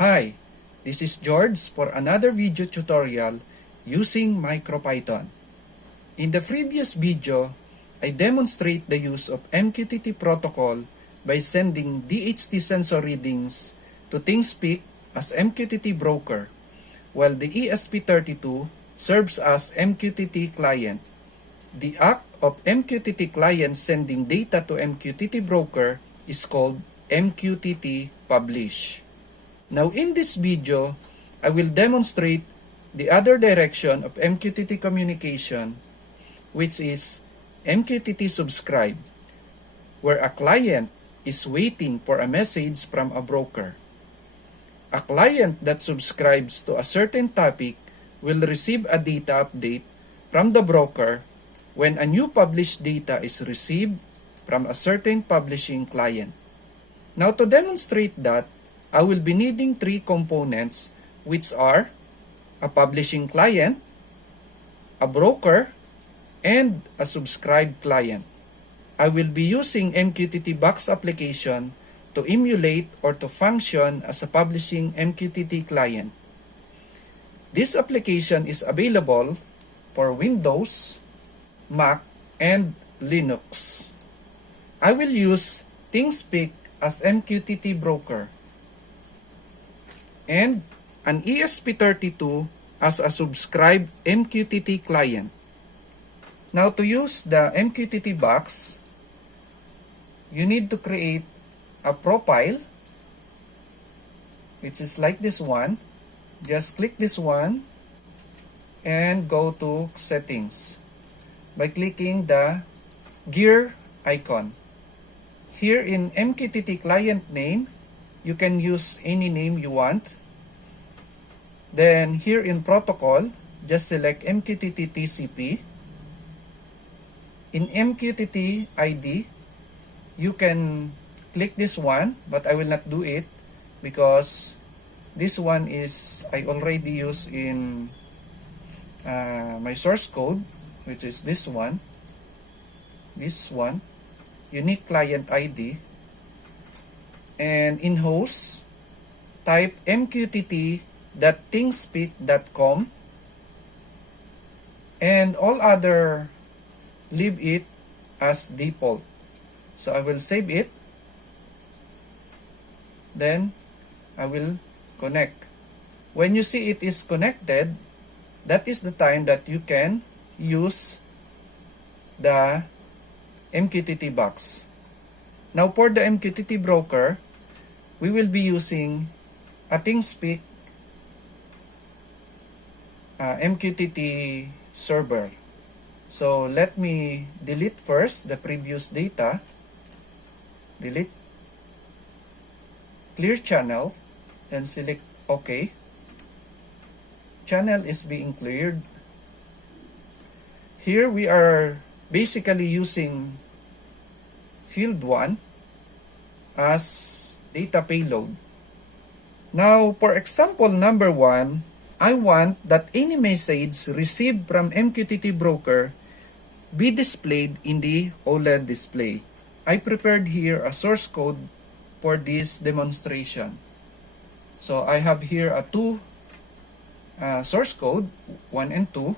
Hi, this is George for another video tutorial using MicroPython. In the previous video, I demonstrate the use of MQTT protocol by sending DHT sensor readings to Thingspeak as MQTT broker, while the ESP32 serves as MQTT client. The act of MQTT client sending data to MQTT broker is called MQTT publish. Now in this video, I will demonstrate the other direction of MQTT communication, which is MQTT subscribe, where a client is waiting for a message from a broker. A client that subscribes to a certain topic will receive a data update from the broker when a new published data is received from a certain publishing client. Now to demonstrate that, I will be needing three components, which are a publishing client, a broker, and a subscribed client. I will be using MQTT Box application to emulate or to function as a publishing MQTT client. This application is available for Windows, Mac, and Linux. I will use Thingspeak as MQTT broker and an ESP32 as a subscribed MQTT client. Now to use the MQTT box, you need to create a profile, which is like this one. Just click this one and go to settings by clicking the gear icon. Here in MQTT client name, you can use any name you want. Then here in protocol, just select MQTT TCP. In MQTT ID, you can click this one, but I will not do it because this one is I already use in my source code, which is this one, unique client ID. And in host, type mqtt.thingspeak.com, and all other leave it as default. So I will save it, then I will connect. When you see it is connected, that is the time that you can use the MQTT box. Now for the MQTT broker, we will be using a Thingspeak MQTT server. So let me delete first the previous data. Delete, clear channel, and select OK. Channel is being cleared. Here we are basically using field 1 as data payload. Now for example number 1, I want that any message received from MQTT broker be displayed in the OLED display. I prepared here a source code for this demonstration. So I have here a two source code, 1 and 2.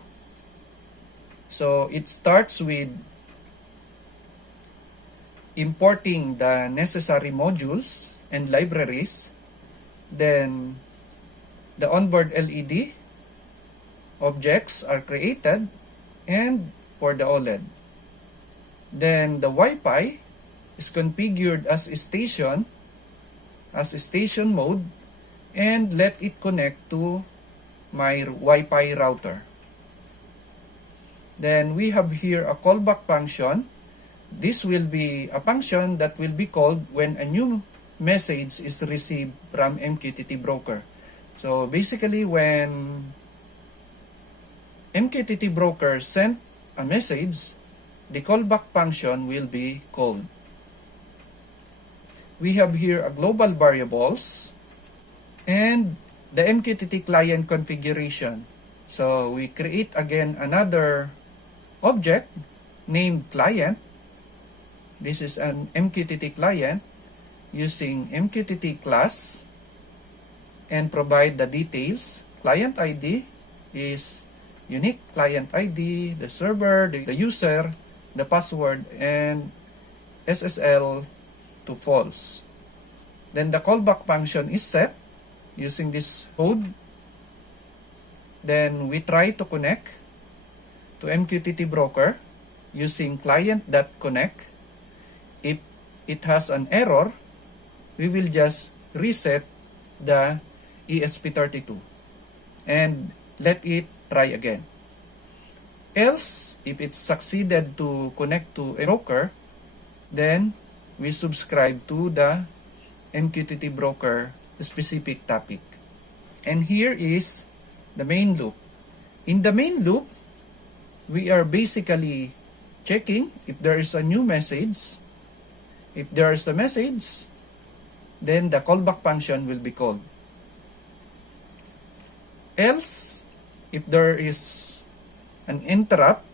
So it starts with importing the necessary modules and libraries. Then the onboard LED objects are created and for the OLED. Then the Wi-Fi is configured as a station mode, and let it connect to my Wi-Fi router. Then we have here a callback function. This will be a function that will be called when a new message is received from MQTT broker. So basically when MQTT broker sent a message, the callback function will be called. We have here a global variables and the MQTT client configuration. So we create again another object named client. This is an MQTT client using MQTT class and provide the details. Client ID is unique client ID, the server, the user, the password, and SSL to false. Then the callback function is set using this code. Then we try to connect to MQTT broker using client.connect. If it has an error, we will just reset the ESP32 and let it try again. Else, if it succeeded to connect to a broker, then we subscribe to the MQTT broker specific topic. And here is the main loop. In the main loop, we are basically checking if there is a new message. If there is a message, then the callback function will be called. Else, if there is an interrupt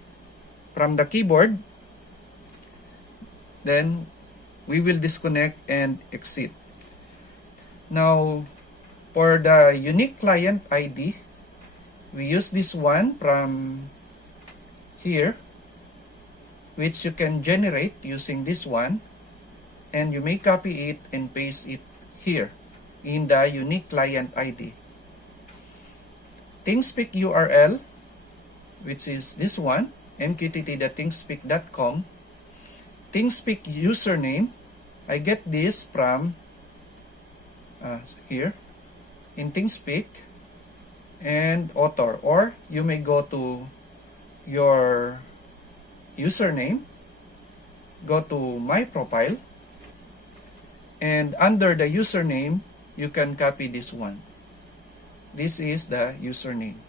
from the keyboard, then we will disconnect and exit. Now, for the unique client ID, we use this one from here, which you can generate using this one, and you may copy it and paste it here in the unique client ID. Thingspeak URL, which is this one, mqtt.thingspeak.com. Thingspeak username, I get this from here in Thingspeak, and author, or you may go to your username, go to my profile, and under the username you can copy this one. This is the username.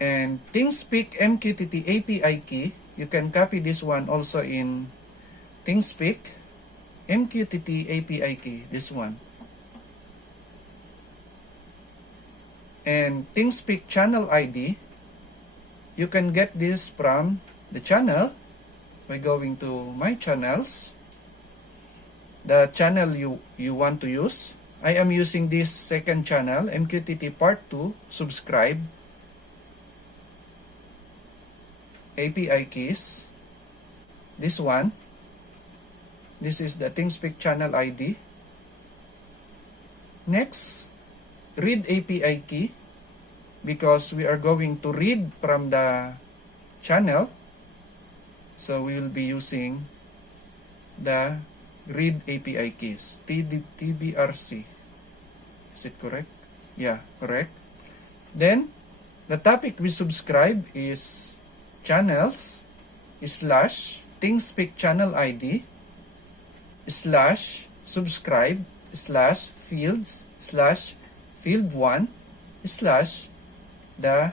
And Thingspeak MQTT API key, you can copy this one also in Thingspeak MQTT API key, this one. And Thingspeak channel ID, you can get this from the channel by going to my channels, the channel you want to use. I am using this second channel, MQTT Part 2, subscribe, API keys, this one. This is the Thingspeak channel ID. Next, read API key, because we are going to read from the channel, so we will be using the read API keys, TBRC. Is it correct? Yeah, correct. Then the topic we subscribe is channels / Thingspeak channel ID / subscribe / fields / field 1 / the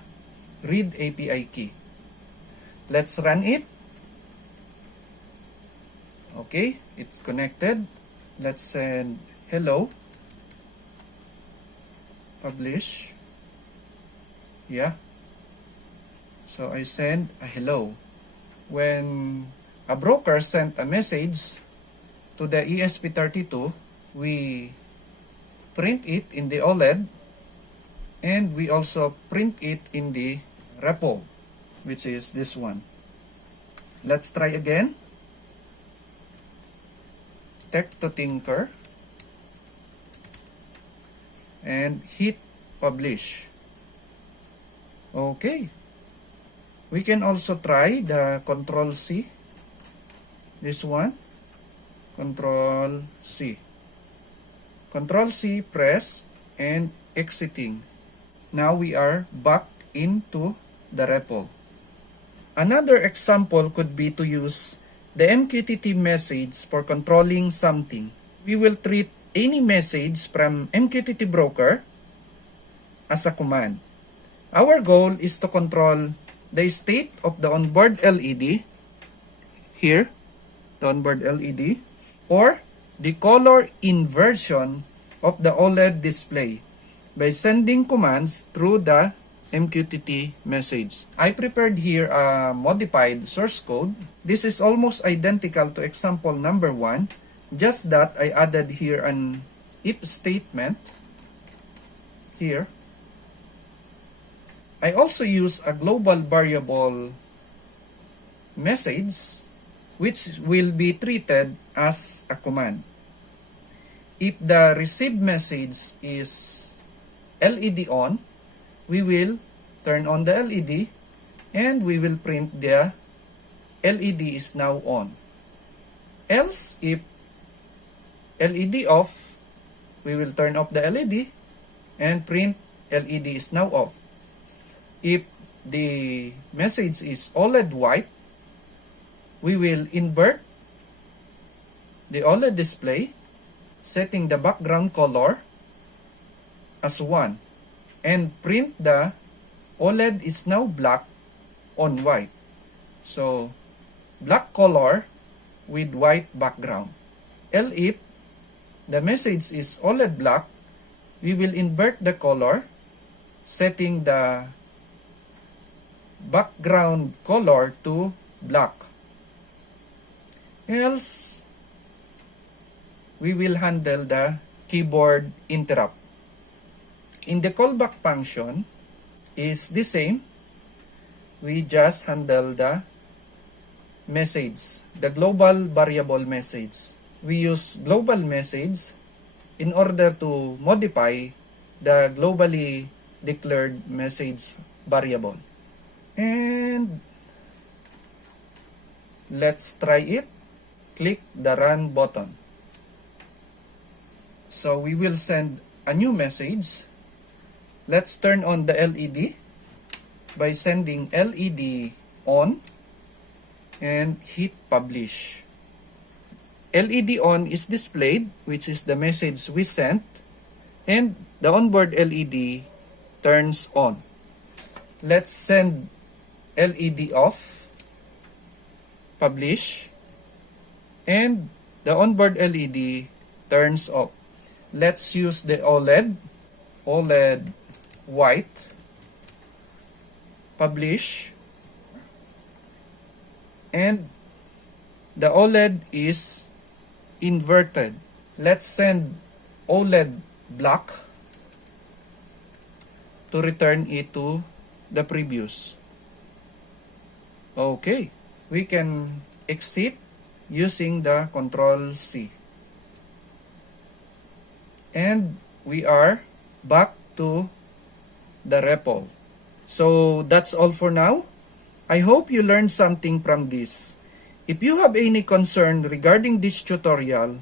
read API key. Let's run it. Okay, it's connected. Let's send hello. Publish. Yeah. So I send a hello. When a broker sent a message to the ESP32, we print it in the OLED, and we also print it in the repo, which is this one. Let's try again. Tech.to.tinker, and hit publish. Okay. We can also try the Control C. This one. Control C. Control C, press, and exiting. Now we are back into the repo. Another example could be to use the MQTT message for controlling something. We will treat any message from MQTT broker as a command. Our goal is to control the state of the onboard LED, here, the onboard LED, or the color inversion of the OLED display by sending commands through the MQTT message. I prepared here a modified source code. This is almost identical to example number 1, just that I added here an if statement here. I also use a global variable message which will be treated as a command. If the received message is LED on, we will turn on the LED and we will print the LED is now on. Else, if LED off, we will turn off the LED and print LED is now off. If the message is OLED white, we will invert the OLED display, setting the background color as 1 and print the OLED is now black on white. So, black color with white background. If the message is OLED black, we will invert the color, setting the background color to black. Else, we will handle the keyboard interrupt. In the callback function is the same. We just handle the message, the global variable message. We use global message in order to modify the globally declared message variable. And let's try it. Click the run button. So we will send a new message. Let's turn on the LED by sending LED on and hit publish. LED on is displayed, which is the message we sent, and the onboard LED turns on. Let's send LED off, publish, and the onboard LED turns off. Let's use the OLED white, publish, and the OLED is inverted. Let's send OLED black to return it to the previous. Okay, we can exit using the Control C. And we are back to the REPL. So that's all for now. I hope you learned something from this. If you have any concern regarding this tutorial,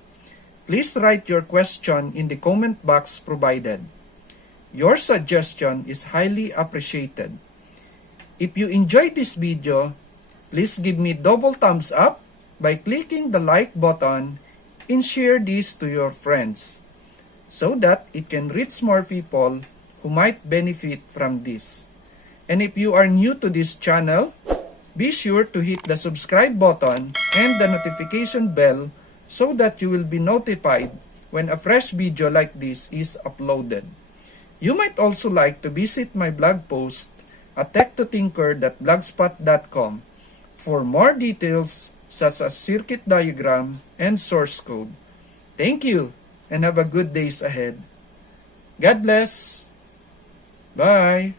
please write your question in the comment box provided. Your suggestion is highly appreciated. If you enjoyed this video, please give me double thumbs up by clicking the like button and share this to your friends so that it can reach more people who might benefit from this. And if you are new to this channel, be sure to hit the subscribe button and the notification bell so that you will be notified when a fresh video like this is uploaded. You might also like to visit my blog post at tech.to.tinker.blogspot.com for more details such as circuit diagram and source code. Thank you and have a good days ahead. God bless. Bye.